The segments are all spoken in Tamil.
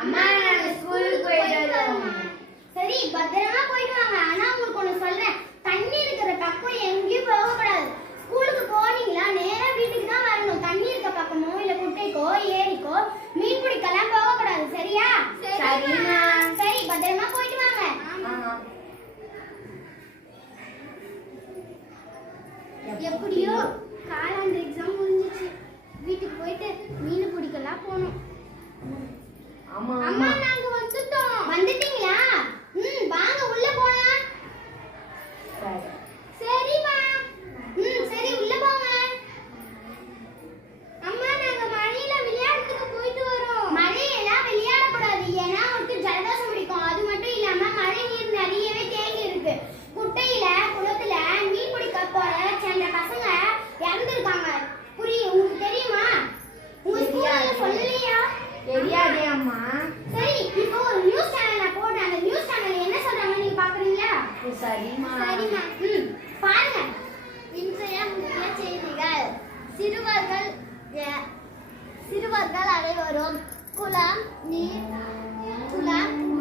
அம்மா நாங்க ஸ்கூலுக்கு போயிட்டு வரோம். சரி பத்திரமா போயிட்டு வாங்க. ஆனா உங்களுக்கு ஒண்ணு சொல்றேன், தண்ணி இருக்கிற பக்கம் எங்கேயும் போக கூடாது. ஸ்கூலுக்கு போனீங்களா நேரா வீட்டுக்கு தான் வரணும். தண்ணி இருக்க பக்கமோ இல்ல குட்டைக்கோ ஏரிக்கோ மீன் பிடிக்கலாம் போக கூடாது. சரியா? சரிம்மா. சரி பத்திரமா போயிட்டு வாங்க. எப்படியோ காலாண்டு எக்ஸாம் முடிஞ்சிச்சு. வீட்டுக்கு போயிட்டு மீன் பிடிக்கலாம் போனோம். அம்மா அம்மா நாங்க வந்துட்டோம். வந்துட்டீங்களா? வாங்க உள்ள போலாம். சரிமா. சரி உள்ள போங்க. அம்மா நாங்க மழையில விளையாடுறதுக்கு போயிட்டு வரோம். மழையில விளையாட கூடாது, ஏன்னா உங்களுக்கு ஜலதோஷம் பிடிக்கும். அது மட்டும் இல்லாம மழை நீர் நிறையவே தேங்கி இருக்கு. குட்டையில குளத்துல மீன் பிடிக்க போற சில பசங்க இறந்துருக்காங்க. உங்களுக்கு தெரியுமா? உங்க ஸ்கூல்ல சொல்லலையா? தெரியாதே அம்மா. சரி இப்போ ஒரு நியூஸ் சேனல்ல போடுறேன். அந்த நியூஸ் சேனல் என்ன சொல்றாங்க நீங்க பாக்குறீங்களா? சரிம்மா. சரிமா. பாருங்க. இன்றைய முக்கிய செய்திகள். சிறுவர்கள் அனைவரும் குளம்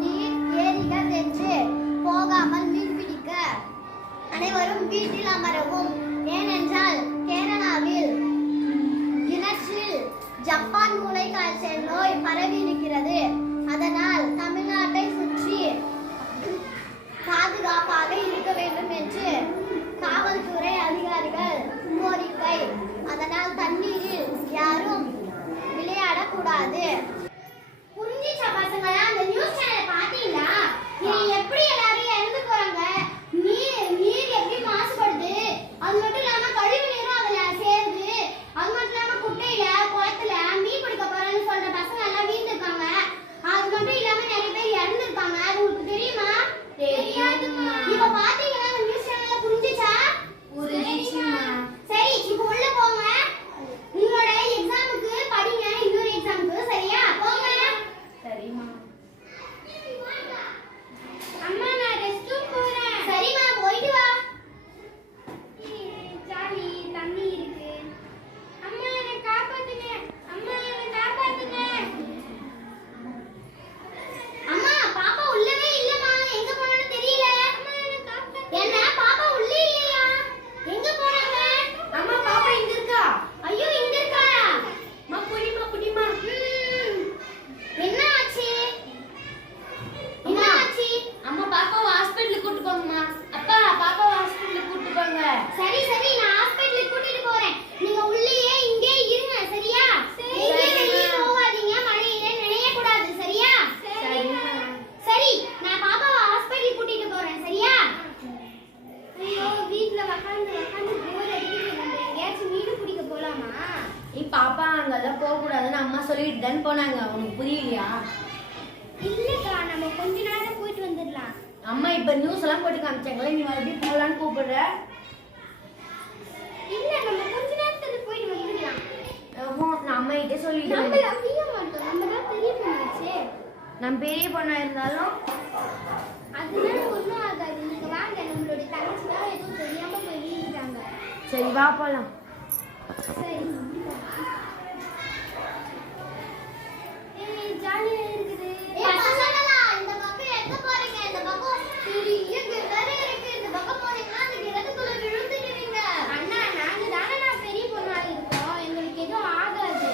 நீர் ஏரிகள் என்று போகாமல் மீன் பிடிக்க அனைவரும் வீட்டில் அமரவும். ஏனென்றால் கேரளாவில் கிணற்றில் ஜப்பான் மூளை காய்ச்சல் நோய் பரவி இருக்கிறது. அதனால் தமிழ்நாட்டை சுற்றி பாதுகாப்பாக இருக்க வேண்டும் என்று காவல்துறை அதிகாரிகள் கோரிக்கை. அதனால் தண்ணீரில் யாரும் விளையாடக்கூடாது. புரிஞ்சிச்சா பசங்களா? அந்த நியூஸ் சேனலை பாத்தீங்களா? எப்படி எல்லாரும் இறந்து போறாங்க, நீர் எப்படி மாசுபடுது, அது மட்டும் இல்லாம கழிவு நீரும் அதுல சேர்ந்து, அது மட்டும் இல்லாம குட்டையில குளத்துல மீன் பிடிக்க போறேன்னு சொல்ற பசங்க எல்லாம் வீழ்ந்துருக்காங்க. அது மட்டும் இல்லாம நிறைய பேர் இறந்துருக்காங்க. அது உங்களுக்கு தெரியுமா? தெரியாதுமா. இப்ப பாத்தீங்களா அந்த நியூஸ் சேனல்ல? புரிஞ்சிச்சா? புரிஞ்சிச்சுமா. சரி இப்போ உள்ள போங்க. உங்களோட எக்ஸாமுக்கு படிங்க, இன்னொரு எக்ஸாமுக்கு. சரியா? போங்க. சரிம்மா. அம்மா நான் ரெஸ்ட் ரூம் போறேன். சரிமா போயிட்டு வா. ஜாலி தண்ணி இருக்கு. அம்மா என்ன காப்பாத்துங்க. அம்மா என்ன காப்பாத்துங்க. அம்மா பாப்பா உள்ளவே இல்லம்மா. எங்க போனான்னு தெரியல. அம்மா என்ன காப்பாத்துங்க. என்ன பாப்பா உள்ளே இல்லையா? எங்க போனாங்க? அம்மா பாப்பா இங்க இருக்கா? ஐயோ இங்க இருக்கா? அம்மா புடிமா. என்ன ஆச்சு? என்ன ஆச்சு? அம்மா பாப்பாவை ஹாஸ்பிடலுக்கு கூட்டி போங்கம்மா. அப்பா பாப்பாவை ஹாஸ்பிடலுக்கு கூட்டி போங்க. சரி நான் ஹாஸ்பிடலுக்கு கூட்டிட்டு போறேன். நீங்க உள்ளேயே இங்கே இருங்க. சரியா? எங்கேயும் வெளியே போகாதீங்க. மழையில நனைய கூடாது. சரியா? சரி நான் பாப்பாவை ஹாஸ்பிடலுக்கு கூட்டிட்டு போறேன். சரியா? ஐயோ வீட்ல உட்கார்ந்து போர் அடிக்குது. நம்ம எங்கேயாச்சும் மீன் பிடிக்க போலாமா? நீ பாப்பா அங்கெல்லாம் போக கூடாதுன்னு அம்மா சொல்லிட்டு தான் போனாங்க. உனக்கு புரியலையா? இல்லக்கா நம்ம கொஞ்ச நேரம் போயிட்டு வந்துடலாம். அம்மா இப்ப நியூஸ் எல்லாம் போட்டு காமிச்சாங்களே, நீ மறுபடியும் போலான்னு கூப்பிடுற? இல்ல நம்ம கொஞ்ச நேரத்துல போயிட்டு வந்துடலாம். நான் அம்மா கிட்ட சொல்லிட்டு நம்ம அப்படியே மாட்டோம். நம்ம தான் பெரிய பொண்ணாச்சே. நான் பெரிய பொண்ணா இருந்தாலும் அதனால ஒண்ணும் ஆகாது. நீங்க வாங்க. நம்மளோட தங்கச்சி தான் ஏதோ தெரியாம போய் வீழ்ந்துட்டாங்க. சரி வா போலாம். சரி ஜாலியா இருக்குது. பசங்களா இந்த பக்கம் எங்க போறீங்க? இந்த பக்கம் பெரிய கிணறு இருக்கு. இந்த பக்கம் போனீங்கன்னா அந்த கிணத்துக்குள்ள விழுந்துடுவீங்க. அண்ணா நாங்க தானே பெரிய பொண்ணா இருக்கோம், எங்களுக்கு எதுவும் ஆகாது.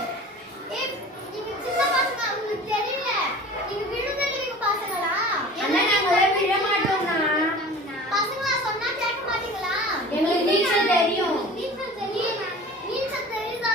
நீங்க சின்ன பசங்க, உங்களுக்கு தெரியல. நீங்க விழுந்துடுவீங்க பசங்களா. அண்ணா நாங்க விழ மாட்டோம்னா. பசங்களா சொன்னா கேட்க மாட்டீங்களா? எங்களுக்கு நீச்சல் தெரியும். நீச்சல் தெரியுமா? நீச்சல் தெரியுதா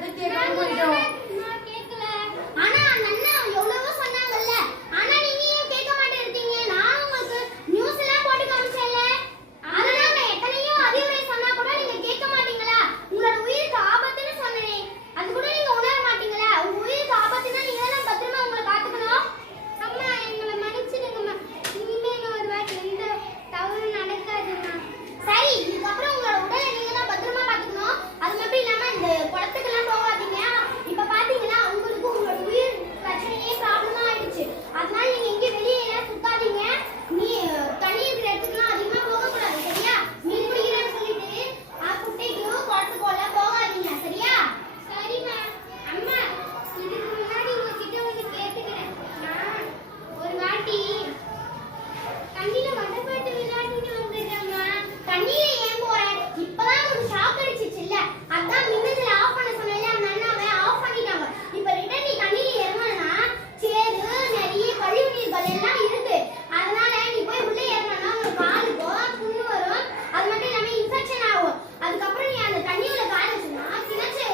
சொன்னதை கேட்காம போயிட்டோம். நான் கேட்கல. ஆனா அந்த அண்ணா எவ்வளவோ சொன்னாங்கல்ல. ஆனா நீங்க ஏன் கேட்க மாட்டேன்றீங்க? நான் உங்களுக்கு நியூஸ் எல்லாம் போட்டு காமிச்சேன்ல. அதனால நான் எத்தனையோ அறிவுரை சொன்னா கூட நீங்க கேட்க மாட்டீங்களா? உங்களோட உயிருக்கு ஆபத்துன்னு சொன்னேனே. அது கூட நீங்க உணர மாட்டீங்களா? உங்க உயிருக்கு ஆபத்துனா நீங்க தான் பத்திரமா உங்களை காத்துக்கணும். அம்மா எங்களை மன்னிச்சிடுங்கம்மா. இனிமே ஒரு வாட்டி எந்த தவறும் நடக்காதும்மா. சரி, இதுக்கப்புறம் உங்களோட உடலை நீங்க தான் பத்திரமா பாத்துக்கணும். அது மட்டும் இல்லாம இந்த குளத்துக்கெல்லாம் போகாதீங்க. இப்ப பாத்தீங்கன்னா உங்களுக்கு உங்களோட உயிர் பிரச்சனையே ப்ராப்ளமா ஆயிடுச்சு. அதனால நீங்க எங்கேயும் வெளியே எல்லாம் சுத்தாதீங்க. நீ தண்ணி இருக்கிற இடத்துக்குலாம் அதிகமா போகக்கூடாது, சரியா? மீன் பிடிக்கிறேன்னு சொல்லிட்டு குட்டைக்கு குளத்துக்கு எல்லாம் போகாதீங்க, சரியா? சரிம்மா. அம்மா, இதுக்கு முன்னாடி உங்ககிட்ட வந்து கேட்டுக்கிறேன். நான் ஒரு வாட்டி தண்ணியில மடப்பட்டு விளையாடிட்டு வந்துடுறேம்மா. தண்ணியில ஏன் போற? இப்பதான் ஒரு ஷாக் அடிச்சிச்சுல்ல, அதான் மின்னத்துல ஆஃப் பண்ண சொன்னேன்ல, அந்த அண்ணாவை ஆஃப் பண்ணிட்டாங்க. இப்ப ரிட்டர்ன் நீ தண்ணியில இறங்கினா சேறு நிறைய கழிவு நீர்கள் எல்லாம் இருக்கு. அதனால நீ போய் உள்ள இறங்கினா உங்க காலுக்கும் புண்ணு வரும். அது மட்டும் இல்லாம இன்ஃபெக்ஷன் ஆகும். அதுக்கப்புறம் நீ அந்த தண்ணியில கால் வச்சுனா கிணச்சு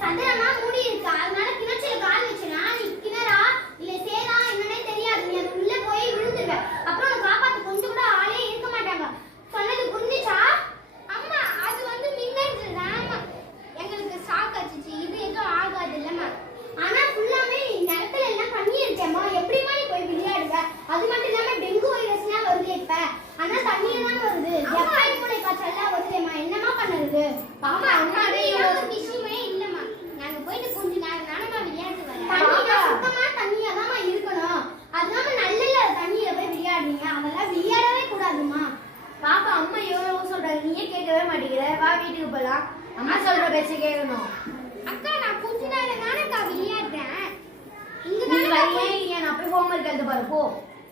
சதுரமா மூடி இருக்கு. அதனால கிணச்சுல கால் வச்சுனா நீ கிணறா இல்ல சேரா என்னன்னே தெரியாது. நீ அது உள்ள போய் விழுந்துருவ. அப்புறம் உன்னை காப்பாத்த கொஞ்சம் கூட ஆளே இருக்க மாட்டாங்க. சொன்னது புரிஞ்சுச்சா? அம்மா, அது வந்து மின்னல் தான்மா. எங்களுக்கு ஷாக் அடிச்சிச்சு. இது எதுவும் ஆகாது இல்லம்மா. ஆனா ஃபுல்லாமே நிலத்துல எல்லாம் தண்ணி இருக்கேம்மா. எப்படிமா நீ போய் விளையாடுவ? அது மட்டும் இல்லாம டெங்கு வைரஸ்லாம் வருது இப்ப. ஆனா தண்ணியில தான் வருது. ஜப்பான் மூளை காய்ச்சல்லாம் வருதுமா. என்னமா பண்ணுறது? ஆமா, அம்மாவே ஒரு விஷயமே இல்லம்மா. நாங்க போயிட்டு கொஞ்ச நேரம் நானமா விளையாட்டு வரேன். தண்ணியா சுத்தமா தண்ணியா தான்மா இருக்கணும். அதனால நல்ல தண்ணியில போய் விளையாடுறீங்க. அதெல்லாம் விளையாடவே கூடாதுமா. பாப்பா, அம்மா எவ்வளவு சொல்றாங்க, நீயே கேட்கவே மாட்டேங்கிற. வா வீட்டுக்கு போலாம். அம்மா சொல்ற பேச்ச கேட்கணும். அக்கா, நான் கொஞ்ச நேரம் நானக்கா விளையாடுறேன். நீ வரியா இல்லையா? நான் போய் ஹோம்ஒர்க் எழுத பாரு, போ.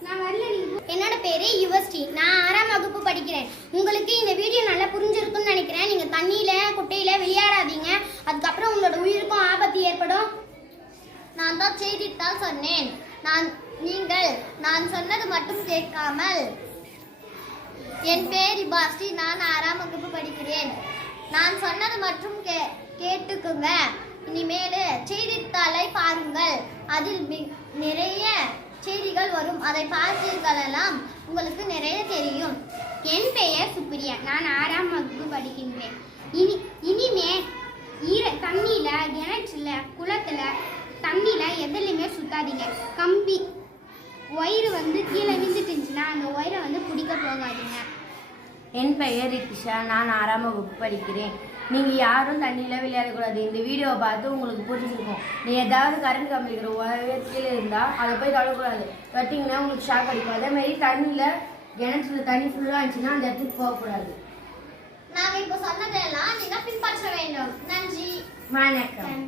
நான் வரல. என்னோட பேரு யுவஸ்ரீ. நான் 6ஆம் வகுப்பு படிக்கிறேன். உங்களுக்கு இந்த வீடியோ நல்லா புரிஞ்சிருக்கும்னு நினைக்கிறேன். நீங்க தண்ணியில குட்டையில விளையாடாதீங்க. அதுக்கப்புறம் உங்களோட உயிருக்கும் ஆபத்து ஏற்படும். நான் தான் செய்தித்தாள் சொன்னேன். நான் சொன்னது மட்டும் கேட்காமல். என் பேர் பாஸ்டி. நான் 6ஆம் வகுப்பு படிக்கிறேன். நான் சொன்னது மட்டும் கேட்டுக்குங்க. இனிமேல் செய்தித்தாளை பாருங்கள். அதில் நிறைய செய்திகள் வரும். அதை பார்த்தீர்களெல்லாம் உங்களுக்கு நிறைய தெரியும். என் பெயர் சுப்ரியா. நான் 6ஆம் வகுப்பு படிக்கின்றேன். இனிமே தண்ணியில, கிணற்றுல, குளத்துல, தண்ணியில எதுலையுமே சுத்தாதீங்க. கம்பி ஒயரு வந்து கீழே விழுந்துட்டுச்சுன்னா அந்த ஒயரை வந்து பிடிக்க போகாதீங்க. என் பெயர் ரித்திஷா. நான் 6ஆம் வகுப்பு படிக்கிறேன். நீங்கள் யாரும் தண்ணியில் விளையாடக்கூடாது. இந்த வீடியோவை பார்த்து உங்களுக்கு பிடிச்சிருக்கும். நீ ஏதாவது கரண்ட் கம்பிக்கிற ஒயர் கீழே இருந்தால் அதை போய் தொடக்கூடாது. தொட்டிங்கன்னா உங்களுக்கு ஷாக் அடிக்கும். அதேமாதிரி தண்ணியில் கிணத்துல தண்ணி ஃபுல்லாக இருந்துச்சுன்னா அந்த இடத்துக்கு போகக்கூடாது. நாங்கள் இப்போ சொன்னதெல்லாம் நீங்கள் பின்பற்ற வேண்டும். நன்றி, வணக்கம்.